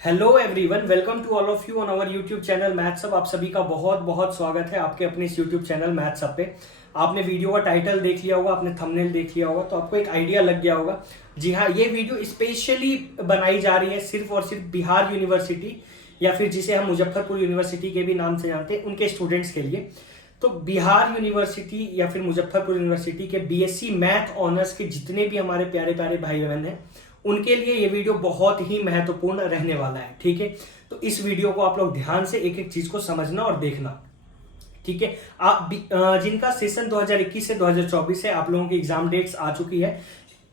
Hello everyone, welcome to all of you on our YouTube channel maths अब। आप सभी का बहुत बहुत स्वागत है आपके अपने इस यूट्यूब चैनल मैथ्स अब पे। आपने वीडियो का टाइटल देख लिया होगा, आपने थंबनेल देख लिया होगा, तो आपको एक आइडिया लग गया होगा। जी हाँ, ये वीडियो स्पेशली बनाई जा रही है सिर्फ और सिर्फ बिहार यूनिवर्सिटी या फिर जिसे हम मुजफ्फरपुर यूनिवर्सिटी के भी नाम से जानते हैं, उनके स्टूडेंट्स के लिए। तो बिहार यूनिवर्सिटी या फिर मुजफ्फरपुर यूनिवर्सिटी के बीएससी मैथ ऑनर्स के जितने भी हमारे प्यारे प्यारे भाई बहन हैं, उनके लिए ये वीडियो बहुत ही महत्वपूर्ण रहने वाला है। ठीक है, तो इस वीडियो को आप लोग ध्यान से एक एक चीज को समझना और देखना। ठीक है, आप जिनका सेशन 2021 से 2024 है, आप लोगों की एग्जाम डेट्स आ चुकी है।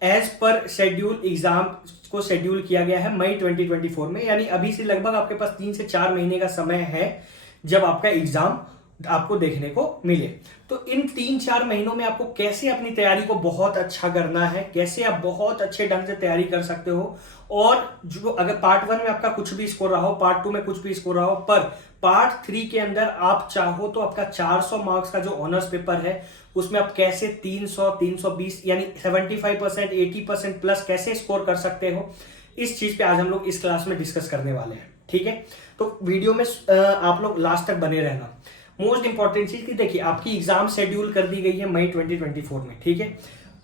एज पर शेड्यूल एग्जाम को शेड्यूल किया गया है मई 2024 में, यानी अभी से लगभग आपके पास 3 से 4 महीने का समय है जब आपका एग्जाम आपको देखने को मिले। तो इन 3-4 महीनों में आपको कैसे अपनी तैयारी को बहुत अच्छा करना है, कैसे आप बहुत अच्छे ढंग से तैयारी कर सकते हो। और जो अगर पार्ट 1 में आपका कुछ भी स्कोर रहा हो, पार्ट 2 में कुछ भी स्कोर रहा हो, पर पार्ट 3 के अंदर आप चाहो तो आपका 400 मार्क्स का जो ऑनर्स पेपर है उसमें आप कैसे 300, 320 यानी 75%, 80% प्लस कैसे स्कोर कर सकते हो, इस चीज पे आज हम लोग इस क्लास में डिस्कस करने वाले हैं। ठीक है, तो वीडियो में आप लोग लास्ट तक बने रहना। मोस्ट इंपॉर्टेंट चीज की देखिए, आपकी एग्जाम शेड्यूल कर दी गई है मई 2024 में। ठीक है,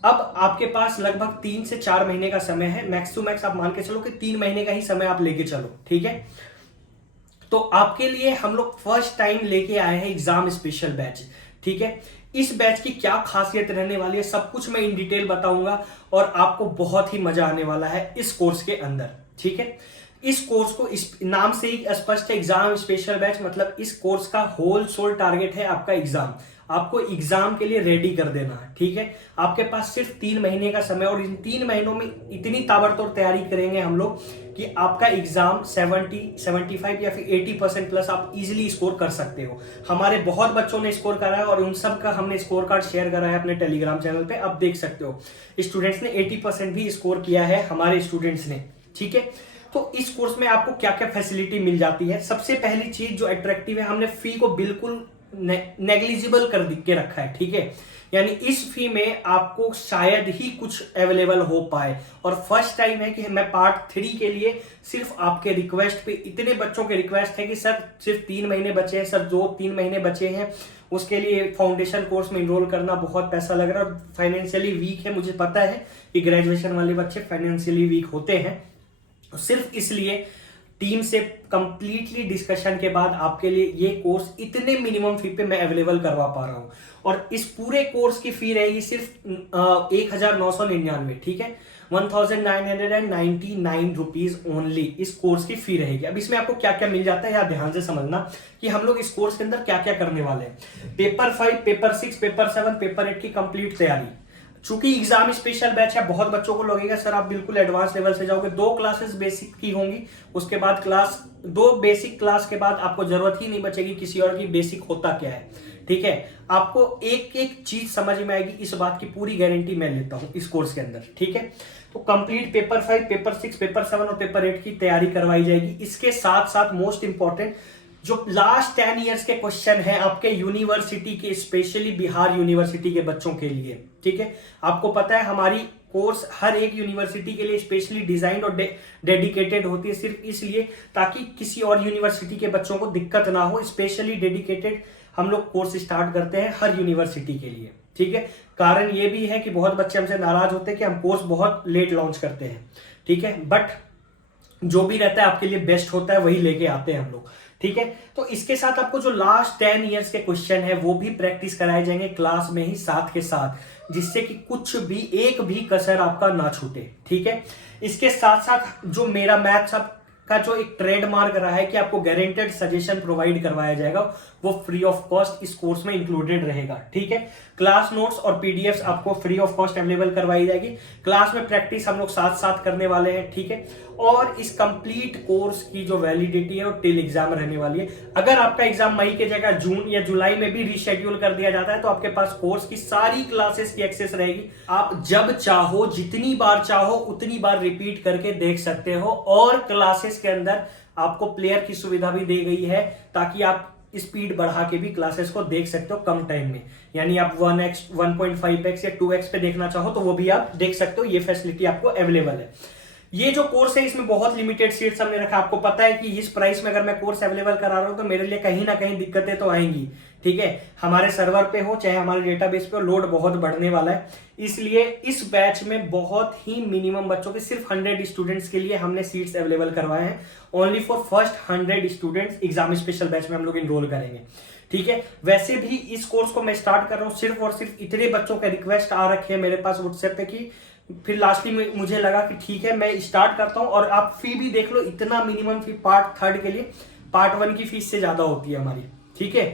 अब आपके पास लगभग 3 से 4 महीने का समय है, मैक्स टू मैक्स आप मान के चलो कि 3 महीने का ही समय आप लेके चलो। ठीक है, तो आपके लिए हम लोग फर्स्ट टाइम लेके आए हैं एग्जाम स्पेशल बैच। ठीक है, इस बैच की क्या खासियत रहने वाली है, सब कुछ मैं इन डिटेल बताऊंगा और आपको बहुत ही मजा आने वाला है इस कोर्स के अंदर। ठीक है, इस कोर्स को इस नाम से ही स्पष्ट है, एग्जाम स्पेशल बैच, मतलब इस कोर्स का होल सोल टारगेट है आपका एग्जाम, आपको एग्जाम के लिए रेडी कर देना है। ठीक है, आपके पास सिर्फ 3 महीने का समय और इन 3 महीनों में इतनी ताबड़तोड़ तैयारी करेंगे हम लोग कि आपका एग्जाम 70, 75 या फिर 80% प्लस आप इजीली स्कोर कर सकते हो। हमारे बहुत बच्चों ने स्कोर करा है और उन सब का हमने स्कोर कार्ड शेयर करा है अपने टेलीग्राम चैनल पे, आप देख सकते हो। स्टूडेंट्स ने 80% भी स्कोर किया है, हमारे स्टूडेंट्स ने। ठीक है, तो इस कोर्स में आपको क्या क्या फैसिलिटी मिल जाती है। सबसे पहली चीज जो अट्रैक्टिव है, हमने फी को बिल्कुल नेग्लिजिबल कर के रखा है। ठीक है, यानी इस फी में आपको शायद ही कुछ अवेलेबल हो पाए, और फर्स्ट टाइम है कि मैं पार्ट 3 के लिए सिर्फ आपके रिक्वेस्ट पे, इतने बच्चों के रिक्वेस्ट है कि सर सिर्फ 3 महीने बचे हैं, सर जो 3 महीने बचे हैं उसके लिए फाउंडेशन कोर्स में इनरोल करना बहुत पैसा लग रहा है और फाइनेंशियली वीक है। मुझे पता है कि ग्रेजुएशन वाले बच्चे फाइनेंशियली वीक होते हैं, सिर्फ इसलिए टीम से कंप्लीटली डिस्कशन के बाद आपके लिए ये कोर्स इतने मिनिमम फी पे मैं अवेलेबल करवा पा रहा हूं। और इस पूरे कोर्स की फी रहेगी सिर्फ 1999। ठीक है, 1999 रुपीज ओनली इस कोर्स की फी रहेगी। अब इसमें आपको क्या क्या मिल जाता है, यार ध्यान से समझना कि हम लोग इस कोर्स के अंदर क्या क्या करने वाले हैं। पेपर 5, पेपर 6, पेपर 7, पेपर 8 की कंप्लीट तैयारी। चूंकि एग्जाम स्पेशल बैच है, बहुत बच्चों को लगेगा सर आप बिल्कुल एडवांस लेवल से जाओगे। 2 क्लासेस बेसिक की होंगी, उसके बाद 2 बेसिक क्लास के बाद आपको जरूरत ही नहीं बचेगी किसी और की बेसिक होता क्या है। ठीक है, आपको एक एक चीज समझ में आएगी, इस बात की पूरी गारंटी मैं लेता हूं इस कोर्स के अंदर। ठीक है, तो कंप्लीट पेपर 5, पेपर 6, पेपर 7 और पेपर 8 की तैयारी करवाई जाएगी। इसके साथ साथ मोस्ट इंपॉर्टेंट जो लास्ट 10 इयर्स के क्वेश्चन है आपके यूनिवर्सिटी के, स्पेशली बिहार यूनिवर्सिटी के बच्चों के लिए। ठीक है, आपको पता है हमारी कोर्स हर एक यूनिवर्सिटी के लिए स्पेशली डिजाइन और डेडिकेटेड होती है, सिर्फ इसलिए ताकि किसी और यूनिवर्सिटी के बच्चों को दिक्कत ना हो। स्पेशली डेडिकेटेड हम लोग कोर्स स्टार्ट करते हैं हर यूनिवर्सिटी के लिए। ठीक है, कारण ये भी है कि बहुत बच्चे हमसे नाराज होते हैं कि हम कोर्स बहुत लेट लॉन्च करते हैं। ठीक है, बट जो भी रहता है आपके लिए बेस्ट होता है, वही लेके आते हैं हम लोग। ठीक है, तो इसके साथ आपको जो लास्ट 10 इयर्स के क्वेश्चन है वो भी प्रैक्टिस कराए जाएंगे क्लास में ही साथ के साथ, जिससे कि कुछ भी एक भी कसर आपका ना छूटे। ठीक है, इसके साथ साथ जो मेरा मैथ्स का जो एक ट्रेडमार्क रहा है कि आपको गारंटेड सजेशन प्रोवाइड करवाया जाएगा, वो फ्री ऑफ कॉस्ट इस कोर्स में इंक्लूडेड रहेगा। ठीक है, क्लास नोट्स और पीडीएफ्स आपको फ्री ऑफ कॉस्ट अवेलेबल करवाई जाएगी। क्लास में प्रैक्टिस हम लोग साथ साथ करने वाले हैं। ठीक है, और इस कंप्लीट कोर्स की जो वैलिडिटी है वो टिल एग्जाम रहने वाली है। अगर आपका एग्जाम मई के जगह जून या जुलाई में भी रीशेड्यूल कर दिया जाता है तो आपके पास कोर्स की सारी क्लासेस की एक्सेस रहेगी। आप जब चाहो, जितनी बार चाहो उतनी बार रिपीट करके देख सकते हो, और क्लासेस के अंदर आपको प्लेयर की सुविधा भी दी गई है ताकि आप स्पीड बढ़ा के भी क्लासेस को देख सकते हो कम टाइम में। यानी आप 1x, 1.5x या 2x पे देखना चाहो तो वो भी आप देख सकते हो, ये फैसिलिटी आपको अवेलेबल है। ये जो कोर्स है इसमें बहुत लिमिटेड सीट्स हमने रखा। आपको पता है कि इस प्राइस में अगर मैं कोर्स अवेलेबल करा रहा हूं तो मेरे लिए कहीं ना कहीं दिक्कतें तो आएंगी, ठीक है। हमारे सर्वर पे हो चाहे हमारे डेटाबेस पे हो, लोड बहुत बढ़ने वाला है। इसलिए इस बैच में बहुत ही मिनिमम बच्चों के सिर्फ 100 स्टूडेंट्स के लिए हमने सीट्स अवेलेबल करवाए हैं। Only for first 100 students exam special batch में हम लोग इनरोल करेंगे, ठीक है। वैसे भी इस कोर्स को मैं स्टार्ट कर रहा हूँ सिर्फ और सिर्फ इतने बच्चों का रिक्वेस्ट आ रखे हैं मेरे पास व्हाट्सएप पे कि फिर लास्टली में मुझे लगा कि ठीक है मैं स्टार्ट करता हूं। और आप फी भी देख लो, इतना मिनिमम फी पार्ट 3 के लिए पार्ट 1 की फीस से ज्यादा होती है हमारी, ठीक है।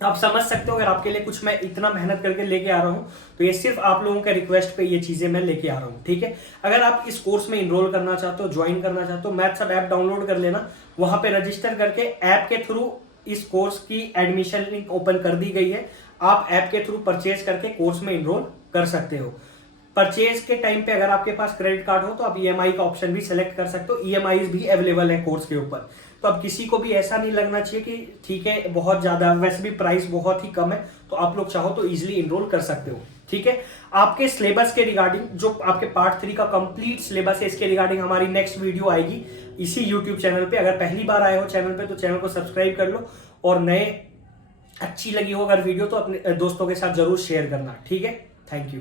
आप समझ सकते हो अगर आपके लिए कुछ मैं इतना मेहनत करके लेके आ रहा हूं तो ये सिर्फ आप लोगों के रिक्वेस्ट पे ये चीजें मैं लेके आ रहा हूं, ठीक है। अगर आप इस कोर्स में इनरोल करना चाहते हो, ज्वाइन करना चाहते हो, मैथ्स हब ऐप डाउनलोड कर लेना। वहां पे रजिस्टर करके ऐप के थ्रू इस कोर्स की एडमिशन लिंक ओपन कर दी गई है। आप ऐप के थ्रू परचेज करके कोर्स में इनरोल कर सकते हो। परचेज के टाइम पे अगर आपके पास क्रेडिट कार्ड हो तो आप ईएमआई का ऑप्शन भी सिलेक्ट कर सकते हो। ईएमआई भी अवेलेबल है कोर्स के ऊपर। तो अब किसी को भी ऐसा नहीं लगना चाहिए कि ठीक है बहुत ज्यादा, वैसे भी प्राइस बहुत ही कम है, तो आप लोग चाहो तो इजिली इनरोल कर सकते हो, ठीक है। आपके सिलेबस के रिगार्डिंग जो आपके पार्ट 3 का कंप्लीट सिलेबस है, इसके रिगार्डिंग हमारी नेक्स्ट वीडियो आएगी इसी यूट्यूब चैनल पे। अगर पहली बार आए हो चैनल पे तो चैनल को सब्सक्राइब कर लो, और नए अच्छी लगी हो अगर वीडियो तो अपने दोस्तों के साथ जरूर शेयर करना, ठीक है। Thank you.